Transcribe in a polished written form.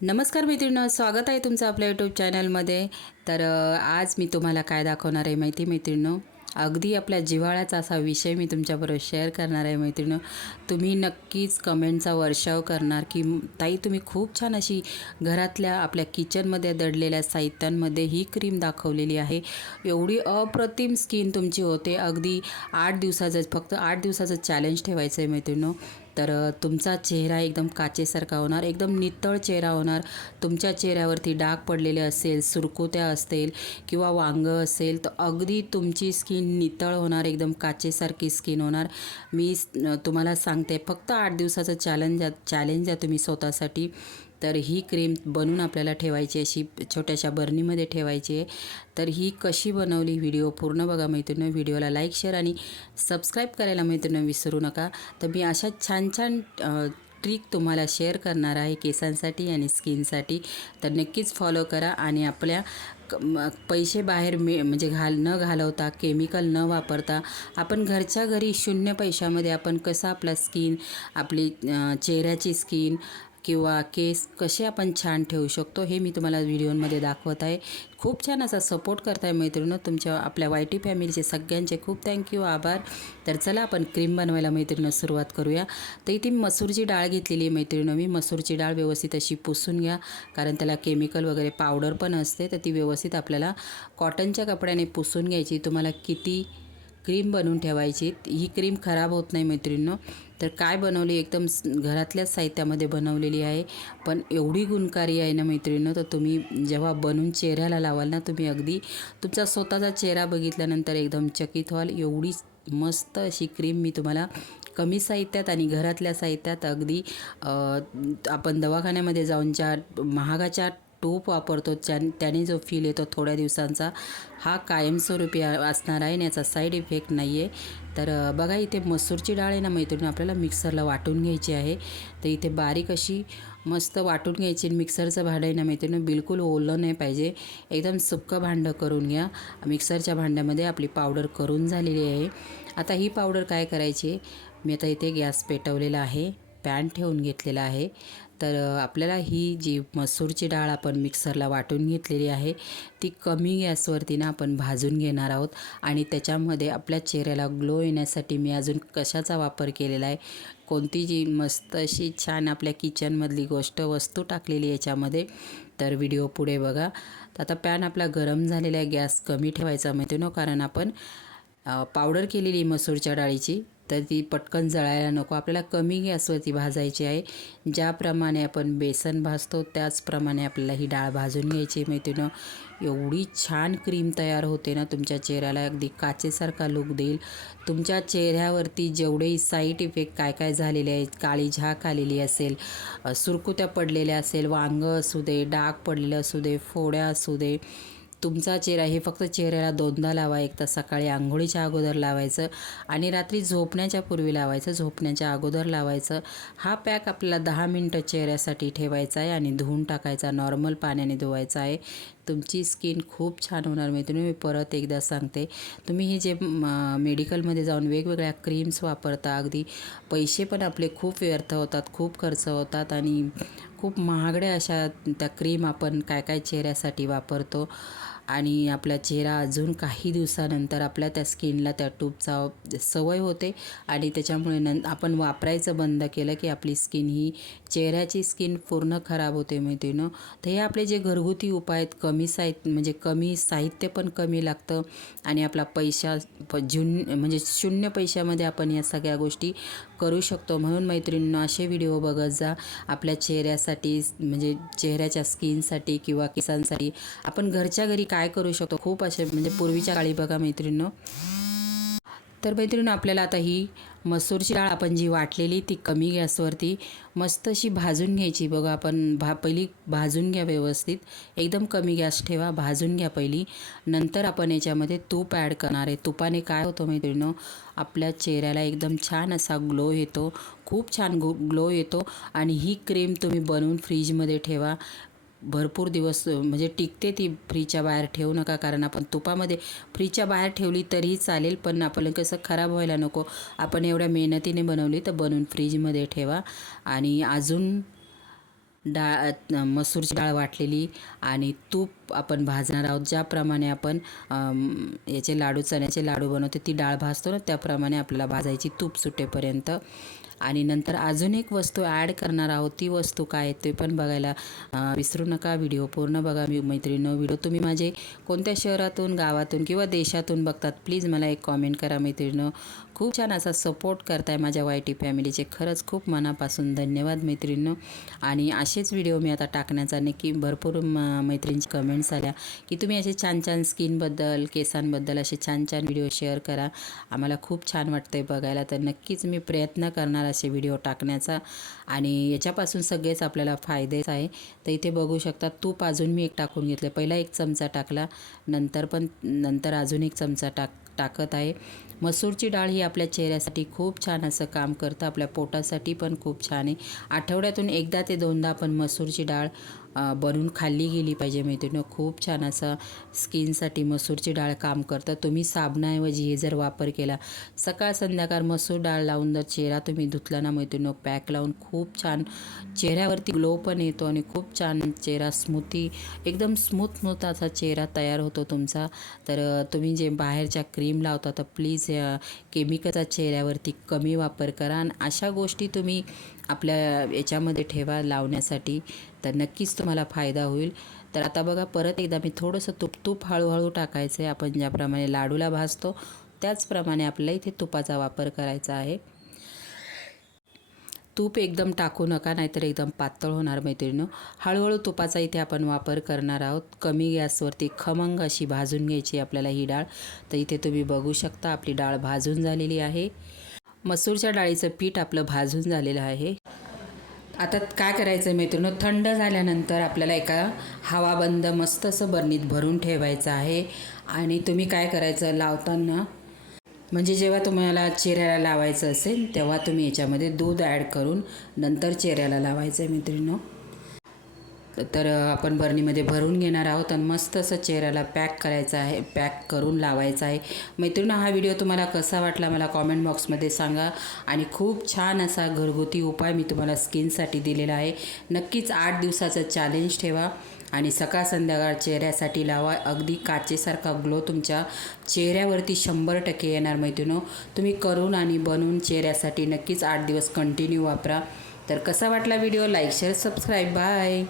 नमस्कार मैत्रिणींनो, स्वागत आहे तुमचं आपल्या यूट्यूब चॅनलमध्ये। तर आज मी तुम्हाला काय दाखवणार आहे माहिती मैत्रिणींनो, अगदी आपल्या जिव्हाळ्याचा असा विषय मी तुमच्याबरोबर शेअर करणार आहे मैत्रिणींनो। तुम्ही नक्कीच कमेंटचा वर्षाव करणार की ताई तुम्ही खूप छान अशी घरातल्या आपल्या किचनमध्ये दडलेल्या साहित्यांमध्ये ही क्रीम दाखवलेली आहे। एवढी अप्रतिम स्किन तुमची होते। अगदी 8 दिवसाचं, फक्त 8 दिवसाचं चॅलेंज ठेवायचं आहे मैत्रिणींनो। तर तुमचा चेहरा एकदम काचेसारखा होणार, एकदम नितळ चेहरा होणार। तुमच्या चेहऱ्यावरती डाग पडलेले असेल, सुरकुत्या असतील किंवा वांगं असेल तर अगदी तुमची स्किन नितळ होणार, एकदम काचेसारखी स्किन होणार। मी तुम्हाला सांगते, फक्त 8 दिवसाचं चॅलेंज आहे तुम्ही स्वतःसाठी। तर ही क्रीम बनवून आपल्याला ठेवायची, अशी छोट्याशा बर्नीमध्ये ठेवायची आहे। तर ही कशी बनवली व्हिडिओ पूर्ण बघा मैत्रिणींनो। व्हिडिओला लाईक, शेअर आणि सबस्क्राईब करायला मैत्रिणींनो विसरू नका। तर मी अशा छान छान ट्रिक तुम्हाला शेअर करणार आहे केसांसाठी आणि स्किनसाठी। तर नक्कीच फॉलो करा आणि आपल्या पैसे बाहेर म्हणजे न घालवता, केमिकल न वापरता आपण घरच्या घरी शून्य पैशामध्ये आपण कसं आपला स्किन, आपली चेहऱ्याची स्किन किंवा केस कसे आपण छान ठेवू शकतो हे मी तुम्हाला व्हिडिओमध्ये दाखवत आहे। खूप छान असा सपोर्ट करताय मैत्रिणींनो। तुमच्या आपल्या वायटी फॅमिलीचे सगळ्यांचे खूप थँक्यू, आभार। तर चला आपण क्रीम बनवायला मैत्रिणींनो सुरुवात करूया। तर इथे मसूरची डाळ घेतलेली आहे मैत्रिणींनो मी। मसूरची डाळ व्यवस्थित अशी पुसून घ्या, कारण त्याला केमिकल वगैरे पावडर पण असते। तर ती व्यवस्थित आपल्याला कॉटनच्या कपड्याने पुसून घ्यायची। तुम्हाला किती क्रीम बनवून ठेवायची, ही क्रीम खराब होत नाही मैत्रिणींनो। तर काय बनवली, एकदम घरातल्याच साहित्यामध्ये बनवलेली आहे, पण एवढी गुणकारी आहे ना मैत्रिणींनो। तर तुम्ही जेव्हा बनवून चेहऱ्याला लावाल ना, तुम्ही अगदी तुमचा स्वतःचा चेहरा बघितल्यानंतर एकदम चकित व्हाल। एवढी मस्त अशी क्रीम मी तुम्हाला कमी साहित्यात आणि घरातल्या साहित्यात, अगदी आपण दवाखान्यामध्ये जाऊन ज्या महागाच्या टूप वापरतो त्याने जो फील येतो थोड्या दिवसांचा, हा कायमस्वरूपी असणार आहे आणि याचा साईड इफेक्ट नाही आहे। तर बघा इथे मसूरची डाळ आहे ना मैत्रिणी, आपल्याला मिक्सरला वाटून घ्यायची आहे। तर इथे बारीक अशी मस्त वाटून घ्यायची। मिक्सरचं भांडं आहे ना मैत्रिणी, बिलकुल ओलं नाही पाहिजे, एकदम सुक्कं भांडं करून घ्या। मिक्सरच्या भांड्यामध्ये आपली पावडर करून झालेली आहे। आता ही पावडर काय करायची, मी आता इथे गॅस पेटवलेला आहे, पॅन ठेवून घेतलेला आहे। तर आपल्याला ही जी मसूरची डाळ आपण मिक्सरला वाटून घेतलेली आहे, ती कमी गॅसवरती ना आपण भाजून घेणार आहोत। आणि त्याच्यामध्ये आपल्या चेहऱ्याला ग्लो येण्यासाठी मी अजून कशाचा वापर केलेला आहे, कोणती जी मस्त अशी छान आपल्या किचनमधली वस्तू टाकलेली याच्यामध्ये। तर व्हिडिओ पुढे बघा। तर आता पॅन आपला गरम झालेला आहे, गॅस कमी ठेवायचा मैत्रिणींनो, कारण आपण पावडर केलेली मसूरच्या डाळीची, तर ती पटकन जळायला नको, आपल्याला कमी गॅसवरती भाजायची आहे। ज्याप्रमाणे आपण बेसन भाजतो त्याचप्रमाणे आपल्याला ही डाळ भाजून घ्यायची मैत्रिणींनो। एवढी छान क्रीम तयार होते ना, तुमच्या चेहऱ्याला अगदी काचेसारखा लुक देईल। तुमच्या चेहऱ्यावरती जेवढे साईड इफेक्ट काय काय झालेले आहेत, काळी झाक आलेली असेल, सुरकुत्या पडलेल्या असेल, वांगं असू दे, डाग पडलेले असू दे, फोड्या असू दे, तुमचा चेहरा, हे फक्त चेहऱ्याला 2दा लावा। एक तर सकाळी आंघोळीच्या अगोदर लावायचं आणि रात्री झोपण्याच्या पूर्वी लावायचं, झोपण्याच्या अगोदर लावायचं। हा पॅक आपल्याला 10 मिनटं चेहऱ्यासाठी ठेवायचा आहे आणि धुवून टाकायचा, नॉर्मल पाण्याने धुवायचा आहे। तुमची स्किन खूप छान होणार मैत्रिणी। मी परत एकदा सांगते, तुम्ही हे जे मेडिकलमध्ये जाऊन वेगवेगळ्या क्रीम्स वापरता, अगदी पैसे पण आपले खूप व्यर्थ होतात, खूप खर्च होतात आणि खूप महागड्या अशा त्या क्रीम आपण काय काय चेहऱ्यासाठी वापरतो आणि आपला चेहरा अजून काही दिवसानंतर आपल्या त्या स्किनला त्या ट्यूबचा सवय होते आणि त्याच्यामुळे आपण वापरायचं बंद केलं की आपली स्किन, ही चेहऱ्याची स्किन पूर्ण खराब होते मैत्रिणींनो। तर हे आपले जे घरगुती उपाय आहेत, म्हणजे कमी साहित्य पण कमी लागतं आणि आपला म्हणजे शून्य पैशामध्ये आपण या सगळ्या गोष्टी करू शकतो। म्हणून मैत्रिणींनो, असे व्हिडिओ बघत जा। आपल्या चेहऱ्यासाठी, म्हणजे चेहऱ्याच्या स्किनसाठी किंवा केसांसाठी आपण घरच्या घरी काय करू शकतो, खूप असे, म्हणजे पूर्वीच्या काळी बघा मैत्रिणींनो। तर मैत्रिणींनो, आपल्याला आता ही मसूरची डाळ आपण जी वाटलेली ती कमी गॅसवरती मस्त अशी भाजून घ्यायची। बघा आपण पहिली भाजून घ्या व्यवस्थित, एकदम कमी गॅस ठेवा, भाजून घ्या पहिली। नंतर आपण याच्यामध्ये तूप ॲड करणार आहे। तुपाने काय होतं मैत्रिणींनो, आपल्या चेहऱ्याला एकदम छान असा ग्लो येतो, खूप छान ग्लो येतो। आणि ही क्रीम तुम्ही बनवून फ्रीजमध्ये ठेवा, भरपूर दिवस म्हणजे टिकते ती। फ्रीजच्या बाहेर ठेवू नका, कारण आपण तुपामध्ये फ्रीजच्या बाहेर ठेवली तरीही चालेल, पण आपलं कसं खराब व्हायला नको, आपण एवढ्या मेहनतीने बनवली तर बनवून फ्रीजमध्ये ठेवा। आणि अजून मसूरची डाळ वाटलेली आणि तूप आपण भाजणार आहोत. ज्याप्रमाणे आपण याचे लाडू, चण्याचे लाडू बनवतो, ती डाळ भाजतो ना त्याप्रमाणे आपल्याला भाजायची तूप सुटेपर्यंत. आणि नंतर अजून एक वस्तू ॲड करणार आहोत. ती वस्तू काय आहे ते पण बघायला विसरू नका. व्हिडिओ पूर्ण बघा मैत्रिणींनो. व्हिडिओ तुम्ही माझे कोणत्या शहरातून, गावातून किंवा देशातून बघतात, प्लीज मला एक कॉमेंट करा मैत्रिणींनो. खूप छान असा सपोर्ट करताय माझ्या YT फॅमिलीचे, खरंच खूप मनापासून धन्यवाद मैत्रिणींनो. आणि असेच व्हिडिओ मी आता टाकण्याचा नक्की भरपूर मैत्रिणींची कमेंट्स आल्या की तुम्ही असे छान छान स्किनबद्दल, केसांबद्दल असे छान छान व्हिडिओ शेअर करा. आम्हाला खूप छान वाटतंय बघायला. तर नक्कीच मी प्रयत्न करणार असे व्हिडिओ टाकण्याचा आणि याच्यापासून सगळेच आपल्याला फायदेच आहे. तर इथे बघू शकता तूप अजून मी एक टाकून घेतलं. पहिला एक चमचा टाकला, नंतर अजून एक चमचा टाकत आहे. मसूरची डाळ ही आपल्या चेहऱ्यासाठी खूप छान असं काम करतं, आपल्या पोटासाठी पण खूप छान आहे. आठवड्यातून एकदा ते दोनदा आपण मसूरची डाळ बनवून खाल्ली गेली पाहिजे मैत्रिणींनो. खूप छान असं स्किनसाठी मसूरची डाळ काम करतं. तुम्ही साबणाऐवजी हे जर वापर केला, सकाळ संध्याकाळ मसूर डाळ लावून जर चेहरा तुम्ही धुतला ना मैत्रिणींनो, पॅक लावून खूप छान चेहऱ्यावरती ग्लो पण येतो आणि खूप छान चेहरा एकदम स्मूथ असा चेहरा तयार होतो तुमचा. तर तुम्ही जे बाहेरच्या क्रीम लावता तर प्लीज केमिकलचा चेहऱ्यावरती कमी वापर करा आणि अशा गोष्टी तुम्ही आपल्या याच्यामध्ये ठेवा लावण्यासाठी, तर नक्कीच तुम्हाला फायदा होईल. तर आता बघा परत एकदा मी थोडंसं तूप हळूहळू टाकायचं आहे. आपण ज्याप्रमाणे लाडूला भाजतो त्याचप्रमाणे आपल्याला इथे तुपाचा वापर करायचा आहे. तूप एकदम टाकू नका, नाहीतर एकदम पातळ होणार मैत्रिणींनो. हळूहळू तुपाचा इथे आपण वापर करणार आहोत. कमी गॅसवरती खमंग अशी भाजून घ्यायची आपल्याला ही डाळ. तर इथे तुम्ही बघू शकता आपली डाळ भाजून झालेली आहे. मसूरच्या डाळीचं पीठ आपलं भाजून झालेलं आहे. आता काय करायचं मैत्रिणींनो, थंड झाल्यानंतर आपल्याला एका हवाबंद मस्त असं बरणीत भरून ठेवायचं आहे. आणि तुम्ही काय करायचं लावताना, म्हणजे जेव्हा तुम्हाला चेहऱ्याला लावायचं असेल तेव्हा तुम्ही याच्यामध्ये दूध ॲड करून नंतर चेहऱ्याला लावायचं आहे मैत्रिणींनो. तर आपण बरणीमध्ये भरून घेणार आहोत आणि मस्त असं चेहऱ्याला पॅक करायचं आहे, पॅक करून लावायचं आहे. मैत्रिणींनो, हा व्हिडिओ तुम्हाला कसा वाटला मला कॉमेंट बॉक्समध्ये सांगा. आणि खूप छान असा घरगुती उपाय मी तुम्हाला स्किनसाठी दिलेला आहे. नक्कीच 8 दिवसाचं चॅलेंज ठेवा आणि सकाळ संध्याकाळ चेहऱ्यासाठी लावा. अगदी काचेसारखा ग्लो तुमच्या चेहऱ्यावरती 100% येणार मैत्रिणींनो. तुम्ही करून आणि बनवून चेहऱ्यासाठी नक्कीच 8 दिवस कंटिन्यू वापरा. तर कसा वाटला video, like, share, subscribe. Bye.